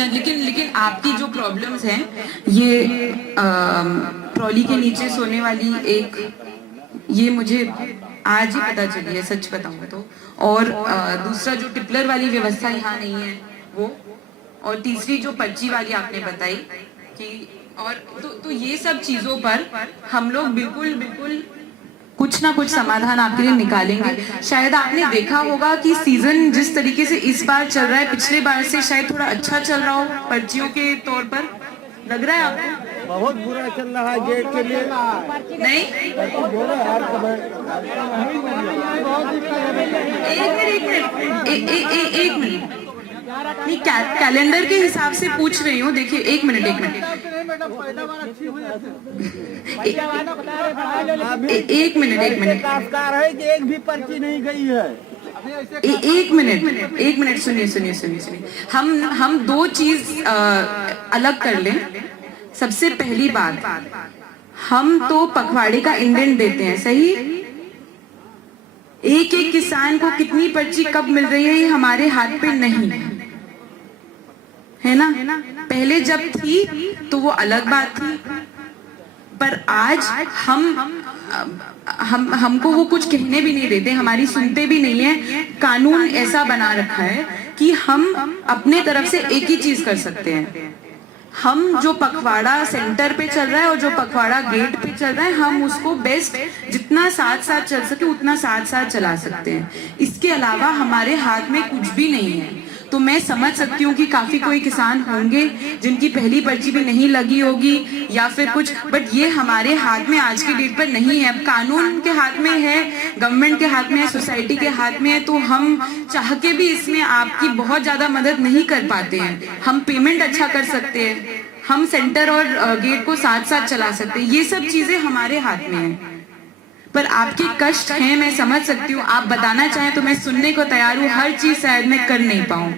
अच्छा, लेकिन आपकी जो प्रॉब्लम्स हैं, ये ट्रॉली के नीचे सोने वाली एक, ये मुझे आज ही पता चली है, सच बताऊं तो। और दूसरा जो टिपलर वाली व्यवस्था यहाँ नहीं है वो, और तीसरी जो पर्ची वाली आपने बताई कि, और तो ये सब चीजों पर हम लोग बिल्कुल कुछ ना कुछ समाधान आपके लिए निकालेंगे। शायद आपने देखा होगा कि सीजन जिस तरीके से इस बार चल रहा है, पिछले बार से शायद थोड़ा अच्छा चल रहा हो पर्चियों के तौर पर, लग रहा है आपको? बहुत बुरा चल रहा है गेट के लिए। नहीं, एक मिनट, नहीं, कैलेंडर के हिसाब से पूछ रही हूँ। देखिए, एक मिनट, एक मिनट, है कि एक भी पर्ची नहीं गई है। एक मिनट, सुनिए। हम दो चीज अलग कर लें। सबसे पहली बात, हम तो पखवाड़े का इंडेंट देते हैं, सही? एक एक किसान को कितनी पर्ची कब मिल रही है ये हमारे हाथ पे नहीं है ना। पहले जब थी तो वो अलग बात थी, पर आज हमको वो कुछ कहने भी नहीं देते, हमारी सुनते भी नहीं है। कानून ऐसा बना रखा है कि हम अपने तरफ से एक ही चीज कर सकते हैं। हम जो पखवाड़ा सेंटर पे चल रहा है और जो पखवाड़ा गेट पे चल रहा है, हम उसको बेस्ट जितना साथ चल सके उतना साथ चला सकते हैं। इसके अलावा हमारे हाथ में कुछ भी नहीं है। तो मैं समझ सकती हूँ कि काफी कोई किसान होंगे जिनकी पहली पर्ची भी नहीं लगी होगी या फिर कुछ, बट ये हमारे हाथ में आज के डेट पर नहीं है। अब कानून के हाथ में है, गवर्नमेंट के हाथ में है, सोसाइटी के हाथ में है, तो हम चाह के भी इसमें आपकी बहुत ज्यादा मदद नहीं कर पाते हैं। हम पेमेंट अच्छा कर सकते हैं, हम सेंटर और गेट को साथ चला सकते हैं, ये सब चीजें हमारे हाथ में है। पर आपके कष्ट हैं, मैं समझ सकती हूँ। आप बताना चाहें तो मैं सुनने को तैयार हूँ। हर चीज शायद मैं कर नहीं पाऊँ,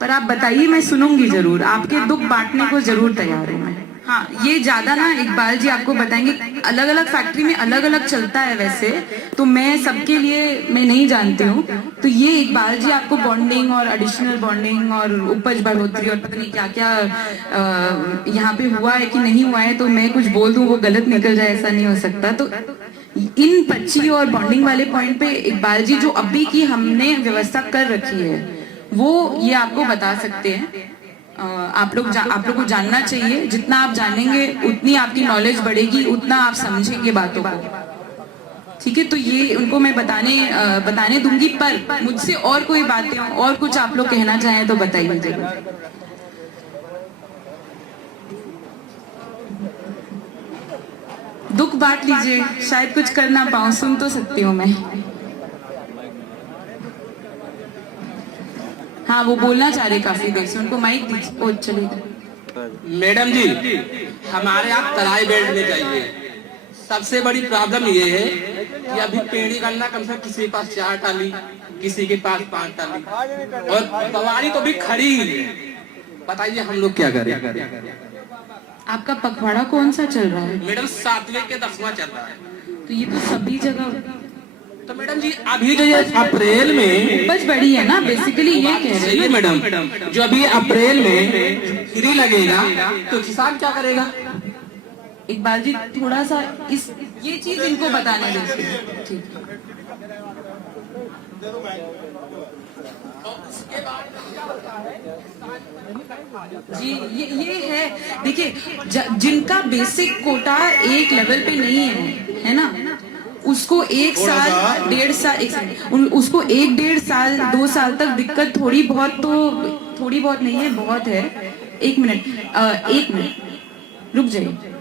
पर आप बताइए, मैं सुनूंगी जरूर। आपके दुख बांटने को जरूर तैयार हूँ मैं। हाँ, ये ज्यादा ना इकबाल जी आपको बताएंगे, अलग अलग फैक्ट्री में अलग अलग चलता है वैसे, तो मैं सबके लिए मैं नहीं जानती हूँ। तो ये इकबाल जी आपको बॉन्डिंग और एडिशनल बॉन्डिंग और उपज बढ़ोतरी और पता नहीं क्या क्या यहाँ पे हुआ है कि नहीं हुआ है, तो मैं कुछ बोल दूँ वो गलत निकल जाए, ऐसा नहीं हो सकता। तो इन पर्ची और बॉन्डिंग वाले पॉइंट पे इकबाल जी जो अभी की हमने व्यवस्था कर रखी है वो ये आपको बता सकते हैं। आप लोग को जानना चाहिए। जितना आप जानेंगे उतनी आपकी नॉलेज बढ़ेगी, उतना आप समझेंगे बातों को। ठीक है, तो ये उनको मैं बताने दूंगी। पर मुझसे और कोई बातें और कुछ आप लोग कहना चाहें तो बताइए जरूर। दुख बांट लीजिए, शायद कुछ कर ना पाऊं, सुन तो सकती हूँ मैं। हाँ, वो बोलना चाह रहे काफी देर से, उनको माइक दीजिए। ओ चलिए। मैडम जी, हमारे यहाँ तराई बैठने चाहिए। सबसे बड़ी प्रॉब्लम ये है कि अभी पेड़ी गन्ना कम से कम किसी के पास 4 टाली, किसी के पास 5 टाली, और सवारी तो भी खड़ी ही है। बताइए हम लोग क्या करें? आपका पखवाड़ा कौन सा चल रहा है? मैडम 7वें के 10वां चल रहा है। तो ये तो सभी जगह। तो मैडम जी अभी जो ये अप्रैल में उपज बढ़ी है ना, बेसिकली ये कह रहे हैं मैडम, जो अभी अप्रैल में फ्री लगेगा तो किसान क्या करेगा? इकबाल जी थोड़ा सा ये चीज इनको बताने दीजिए। ठीक है, जी ये है। देखिए, जिनका बेसिक कोटा एक लेवल पे नहीं है ना, उसको 1 साल 1.5 साल उसको 1-1.5 साल 2 साल तक दिक्कत थोड़ी बहुत नहीं है, बहुत है। एक मिनट रुक जाइए।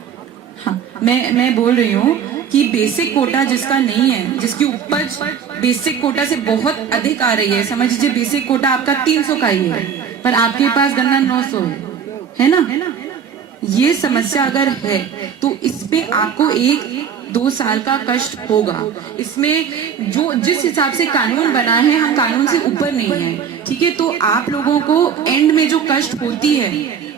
हाँ, मैं बोल रही हूँ कि बेसिक कोटा जिसका नहीं है, जिसकी उपज बेसिक कोटा से बहुत अधिक आ रही है, समझ लीजिए बेसिक कोटा आपका 300 का ही है, पर आपके पास गन्ना 900 है ना। ये समस्या अगर है तो इसपे आपको 1-2 साल का कष्ट होगा। इसमें जो जिस हिसाब से कानून बना है, हम कानून से ऊपर नहीं है, ठीक है। तो आप लोगों को एंड में जो कष्ट होती है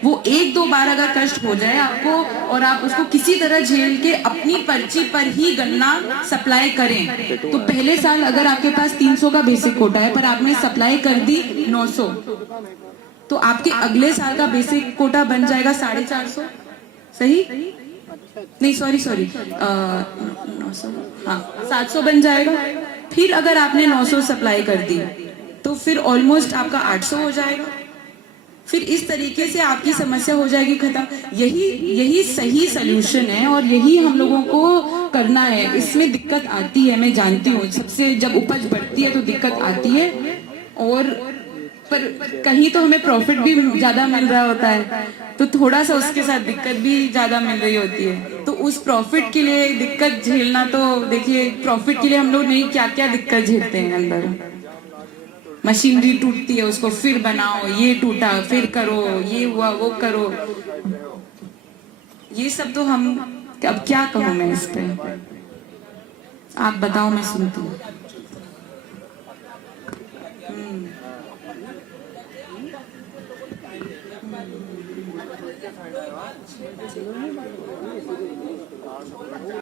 वो 1-2 बार अगर कष्ट हो जाए आपको, और आप उसको किसी तरह झेल के अपनी पर्ची पर ही गन्ना सप्लाई करें, तो पहले साल अगर आपके पास 300 का बेसिक कोटा है पर आपने सप्लाई कर दी 900, तो आपके अगले साल का बेसिक कोटा बन जाएगा 450, सही नहीं, सॉरी 900, हाँ 700 बन जाएगा। फिर अगर आपने 900 सप्लाई कर दी तो फिर ऑलमोस्ट आपका 800 हो जाएगा। फिर इस तरीके से आपकी समस्या हो जाएगी खत्म। यही सही सोल्यूशन है और यही हम लोगों को करना है। इसमें दिक्कत आती है, मैं जानती हूँ, सबसे जब उपज बढ़ती है तो दिक्कत आती है, और पर कहीं तो हमें प्रॉफिट भी ज्यादा मिल रहा होता है, तो थोड़ा सा उसके साथ दिक्कत भी ज्यादा मिल रही होती है। तो उस प्रॉफिट के लिए दिक्कत झेलना, तो देखिए प्रॉफिट के लिए हम लोग नहीं क्या क्या दिक्कत झेलते हैं। अंदर मशीनरी टूटती है, उसको फिर बनाओ, ये टूटा फिर करो, ये हुआ वो करो, ये सब तो हम अब क्या कहूँ मैं इस पे, आप बताओ, मैं सुनती हूँ।